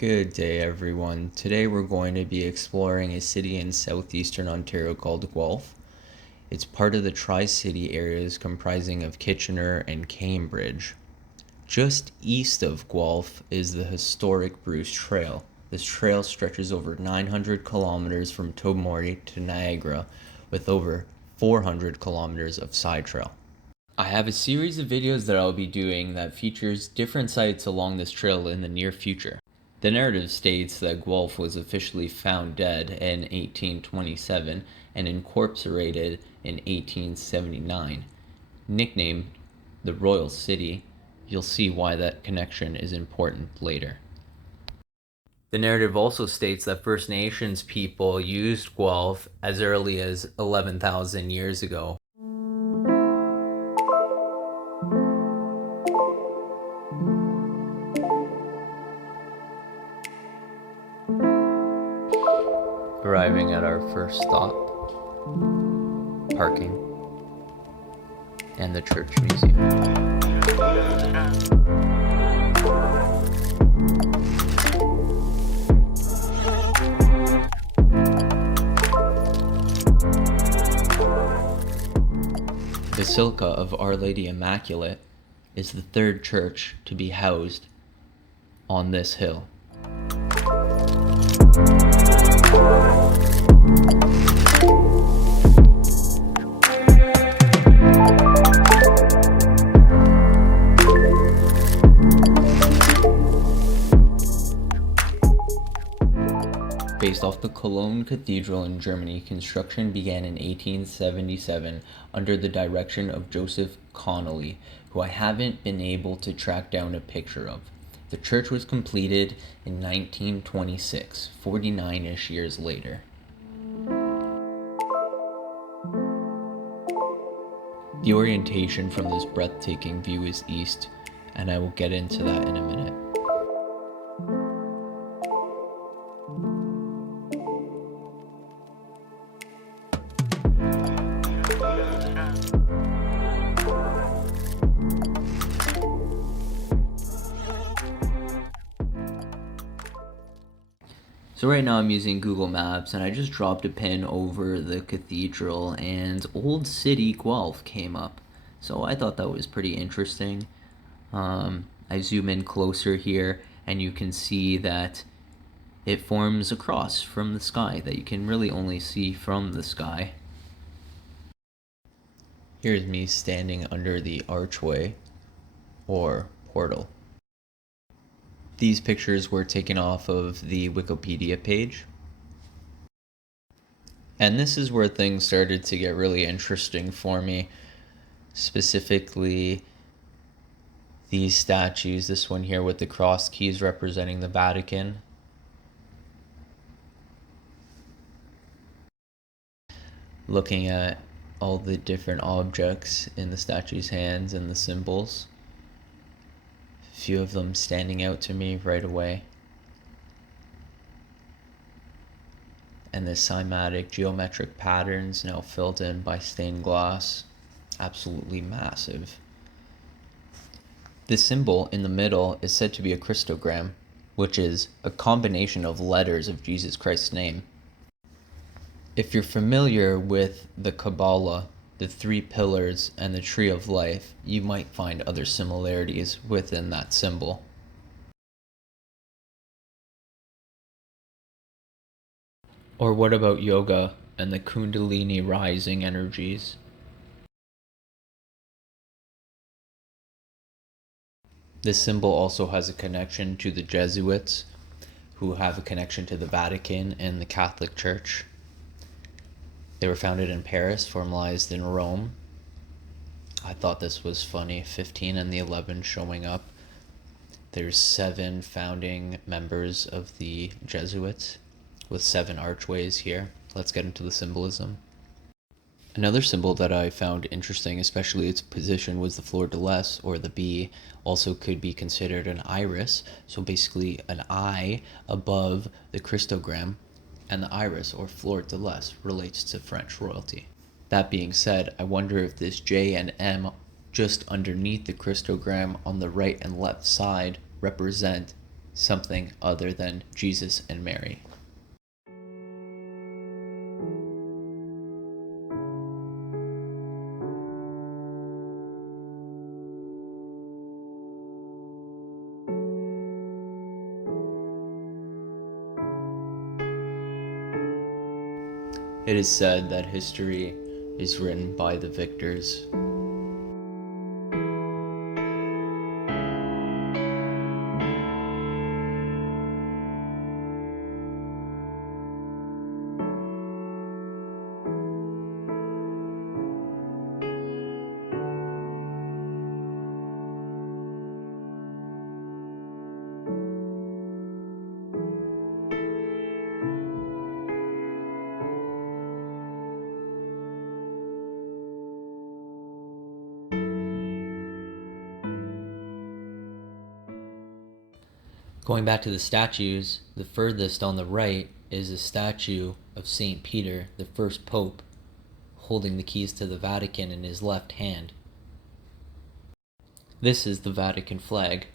Good day, everyone. Today we're going to be exploring a city in southeastern Ontario called Guelph. It's part of the Tri-City areas comprising of Kitchener and Cambridge. Just east of Guelph is the historic Bruce Trail. This trail stretches over 900 kilometers from Tobermory to Niagara, with over 400 kilometers of side trail. I have a series of videos that I'll be doing that features different sites along this trail in the near future. The narrative states that Guelph was officially found dead in 1827 and incorporated in 1879. Nicknamed the Royal City, you'll see why that connection is important later. The narrative also states that First Nations people used Guelph as early as 11,000 years ago. Arriving at our first stop, parking, and the church museum. Basilica of Our Lady Immaculate is the third church to be housed on this hill. Based off the Cologne Cathedral in Germany, construction began in 1877 under the direction of Joseph Connolly, who I haven't been able to track down a picture of. The church was completed in 1926, 49-ish years later. The orientation from this breathtaking view is east, and I will get into that in a minute. So right now I'm using Google Maps, and I just dropped a pin over the cathedral and Old City Guelph came up. So I thought that was pretty interesting. I zoom in closer here and you can see that it forms a cross from the sky that you can really only see from the sky. Here's me standing under the archway or portal. These pictures were taken off of the Wikipedia page. And this is where things started to get really interesting for me. Specifically, these statues, this one here with the cross keys representing the Vatican. Looking at all the different objects in the statue's hands and the symbols. Few of them standing out to me right away. And the cymatic geometric patterns now filled in by stained glass. Absolutely massive. The symbol in the middle is said to be a Christogram, which is a combination of letters of Jesus Christ's name. If you're familiar with the Kabbalah, the 3 pillars, and the tree of life, you might find other similarities within that symbol. Or what about yoga and the Kundalini rising energies? This symbol also has a connection to the Jesuits, who have a connection to the Vatican and the Catholic Church. They were founded in Paris, formalized in Rome. I thought this was funny, 15 and the 11 showing up. There's 7 founding members of the Jesuits with 7 archways here. Let's get into the symbolism. Another symbol that I found interesting, especially its position, was the fleur-de-lis, or the bee. Also could be considered an iris, so basically an eye above the Christogram. And the iris, or fleur-de-lis, relates to French royalty. That being said, I wonder if this J and M just underneath the Christogram on the right and left side represent something other than Jesus and Mary. It is said that history is written by the victors. Going back to the statues, the furthest on the right is a statue of St. Peter, the first pope, holding the keys to the Vatican in his left hand. This is the Vatican flag.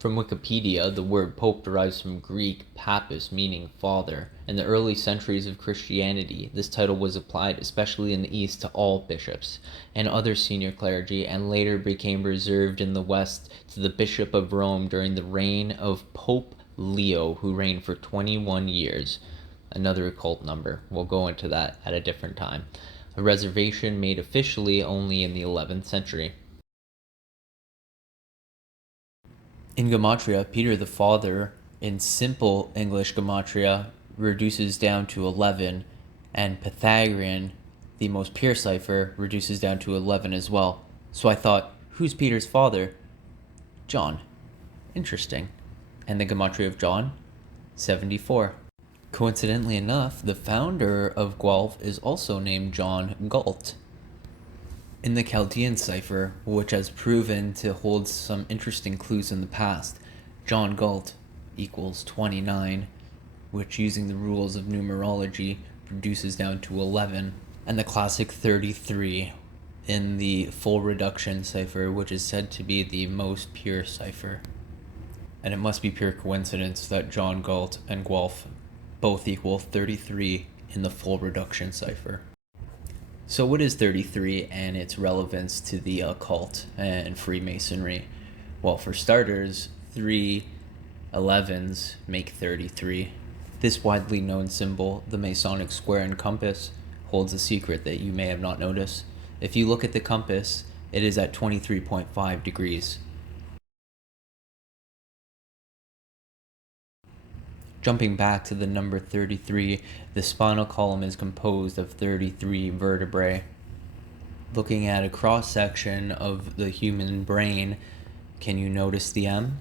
From Wikipedia, the word pope derives from Greek papus, meaning father. In the early centuries of Christianity, this title was applied, especially in the East, to all bishops and other senior clergy, and later became reserved in the West to the Bishop of Rome during the reign of Pope Leo, who reigned for 21 years. Another occult number. We'll go into that at a different time. A reservation made officially only in the 11th century. In Gematria, Peter the Father, in simple English Gematria, reduces down to 11, and Pythagorean, the most pure cipher, reduces down to 11 as well. So I thought, who's Peter's father? John. Interesting. And the Gematria of John? 74. Coincidentally enough, the founder of Guelph is also named John Galt. In the Chaldean cipher, which has proven to hold some interesting clues in the past, John Galt equals 29, which using the rules of numerology reduces down to 11, and the classic 33 in the full reduction cipher, which is said to be the most pure cipher. And it must be pure coincidence that John Galt and Guelph both equal 33 in the full reduction cipher. So what is 33 and its relevance to the occult and Freemasonry? Well, for starters, 3 11s make 33. This widely known symbol, the Masonic square and compass, holds a secret that you may have not noticed. If you look at the compass, it is at 23.5 degrees. Jumping back to the number 33, the spinal column is composed of 33 vertebrae. Looking at a cross-section of the human brain, can you notice the M?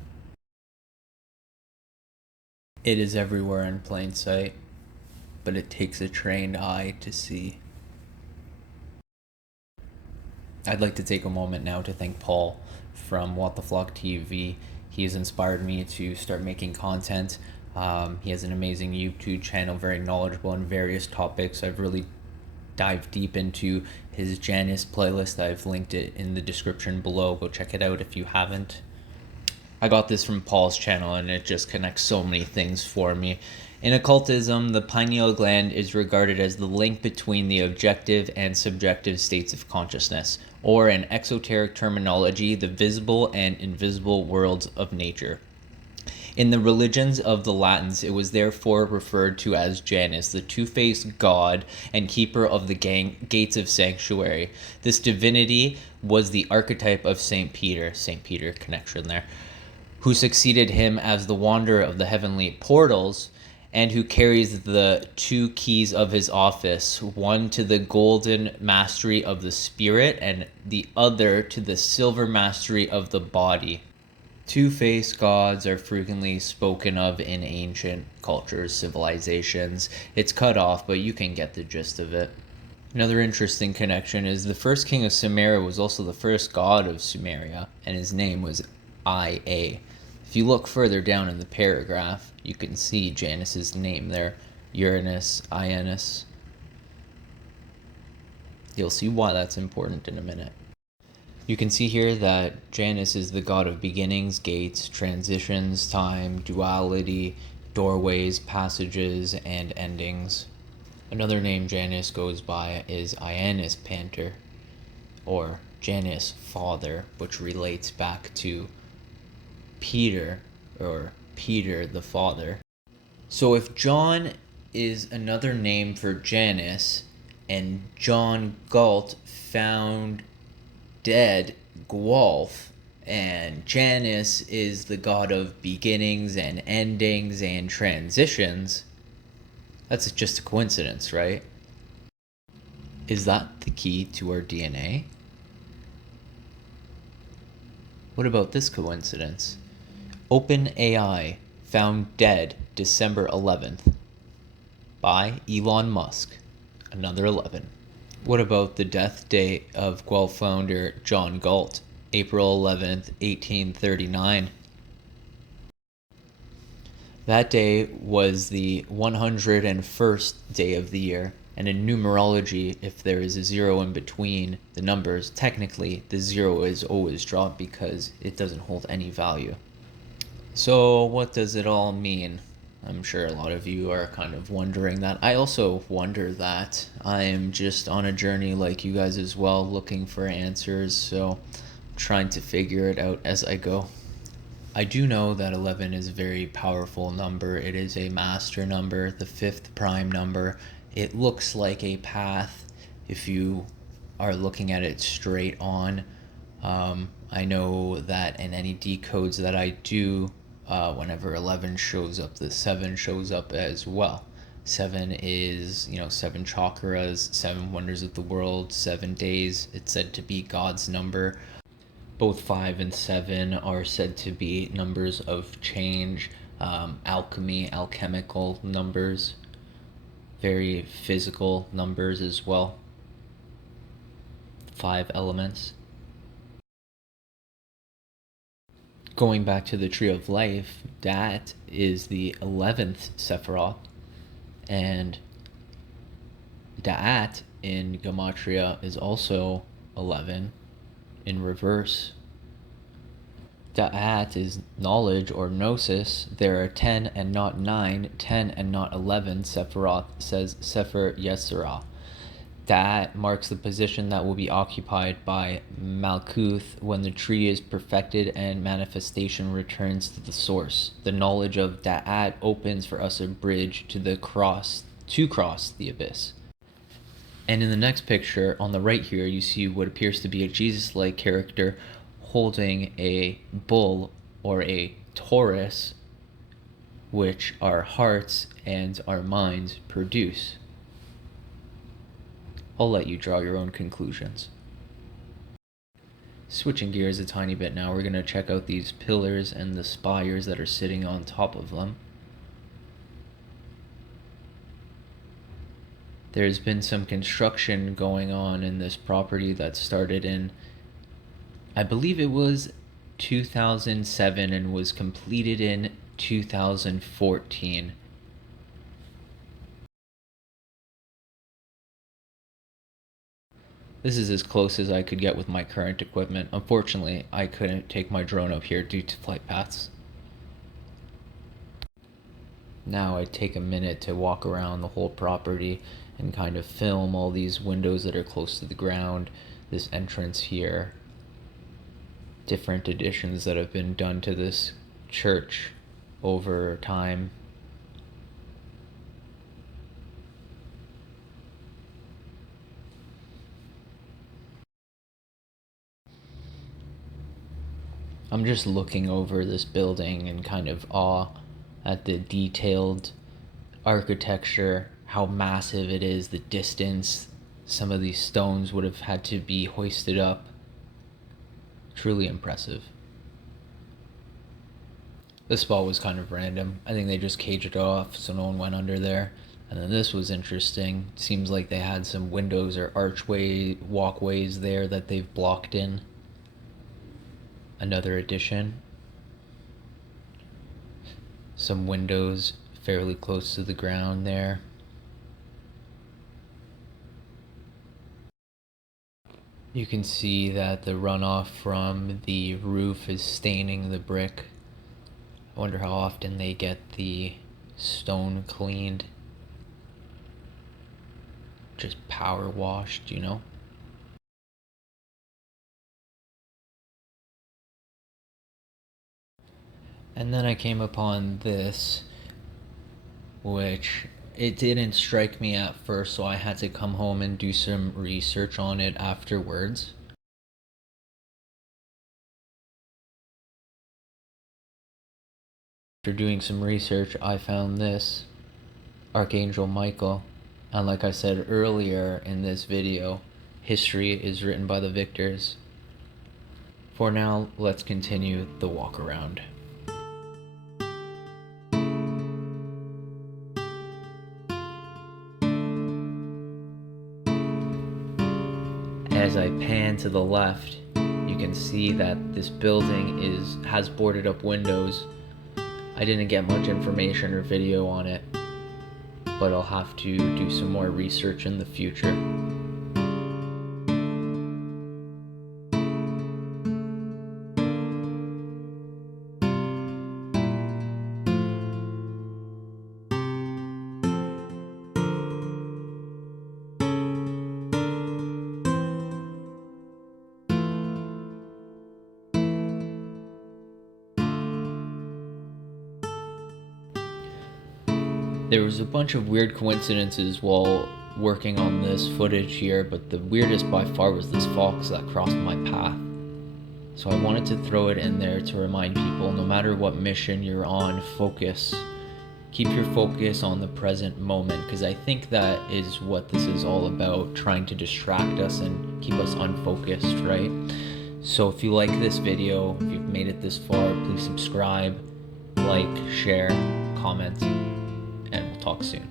It is everywhere in plain sight, but it takes a trained eye to see. I'd like to take a moment now to thank Paul from What the Flock TV. He has inspired me to start making content. He has an amazing YouTube channel, very knowledgeable on various topics. I've really dived deep into his Janus playlist. I've linked it in the description below. Go check it out if you haven't. I got this from Paul's channel, and it just connects so many things for me. In occultism, the pineal gland is regarded as the link between the objective and subjective states of consciousness, or in exoteric terminology, the visible and invisible worlds of nature. In the religions of the Latins, it was therefore referred to as Janus, the two-faced god and keeper of the gates of sanctuary. This divinity was the archetype of St. Peter connection there, who succeeded him as the wanderer of the heavenly portals, and who carries the two keys of his office, one to the golden mastery of the spirit and the other to the silver mastery of the body. Two-faced gods are frequently spoken of in ancient cultures, civilizations. It's cut off, but you can get the gist of it. Another interesting connection is the first king of Sumeria was also the first god of Sumeria, and his name was Ia. If you look further down in the paragraph, you can see Janus's name there, Uranus, Ionus. You'll see why that's important in a minute. You can see here that Janus is the god of beginnings, gates, transitions, time, duality, doorways, passages, and endings. Another name Janus goes by is Janus Panter, or Janus Father, which relates back to Peter, or Peter the Father. So if John is another name for Janus, and John Galt found dead Guelph, and Janus is the god of beginnings and endings and transitions, that's just a coincidence, right? Is that the key to our DNA? What about this coincidence? OpenAI found dead December 11th by Elon Musk. Another 11. What about the death date of Guelph founder John Galt, April 11th, 1839? That day was the 101st day of the year, and in numerology, if there is a zero in between the numbers, technically the zero is always dropped because it doesn't hold any value. So what does it all mean? I'm sure a lot of you are kind of wondering that. I also wonder that. I am just on a journey like you guys as well, looking for answers, so I'm trying to figure it out as I go. I do know that 11 is a very powerful number. It is a master number, the fifth prime number. It looks like a path if you are looking at it straight on. I know that in any decodes that I do, whenever 11 shows up, the 7 shows up as well. 7 is, 7 chakras, 7 wonders of the world, 7 days. It's said to be God's number. Both 5 and 7 are said to be numbers of change, alchemy, alchemical numbers, very physical numbers as well. 5 elements. Going back to the Tree of Life, that is the 11th Sephiroth, and Da'at in Gematria is also 11 in reverse. Da'at is knowledge or gnosis. There are 10 and not 9, 10 and not 11. Sephiroth says Sefer Yeserah. Da'at marks the position that will be occupied by Malkuth when the tree is perfected and manifestation returns to the source. The knowledge of Da'at opens for us a bridge to cross the abyss. And in the next picture, on the right here, you see what appears to be a Jesus-like character holding a bull or a Taurus, which our hearts and our minds produce. I'll let you draw your own conclusions. Switching gears a tiny bit now, we're going to check out these pillars and the spires that are sitting on top of them. There's been some construction going on in this property that started in, I believe it was 2007 and was completed in 2014. This is as close as I could get with my current equipment. Unfortunately, I couldn't take my drone up here due to flight paths. Now I take a minute to walk around the whole property and kind of film all these windows that are close to the ground, this entrance here, different additions that have been done to this church over time. I'm just looking over this building in kind of awe at the detailed architecture, how massive it is, the distance. Some of these stones would have had to be hoisted up. Truly impressive. This spot was kind of random. I think they just caged it off so no one went under there. And then this was interesting. Seems like they had some windows or walkways there that they've blocked in. Another addition. Some windows fairly close to the ground there. You can see that the runoff from the roof is staining the brick. I wonder how often they get the stone cleaned. Just power washed, you know? And then I came upon this, which it didn't strike me at first, so I had to come home and do some research on it afterwards. After doing some research, I found this Archangel Michael. And like I said earlier in this video, history is written by the victors. For now, let's continue the walk around. As I pan to the left, you can see that this building has boarded up windows. I didn't get much information or video on it, but I'll have to do some more research in the future. There was a bunch of weird coincidences while working on this footage here, but the weirdest by far was this fox that crossed my path. So I wanted to throw it in there to remind people, no matter what mission you're on, focus. Keep your focus on the present moment, because I think that is what this is all about, trying to distract us and keep us unfocused, right? So if you like this video, if you've made it this far, please subscribe, like, share, comment, and we'll talk soon.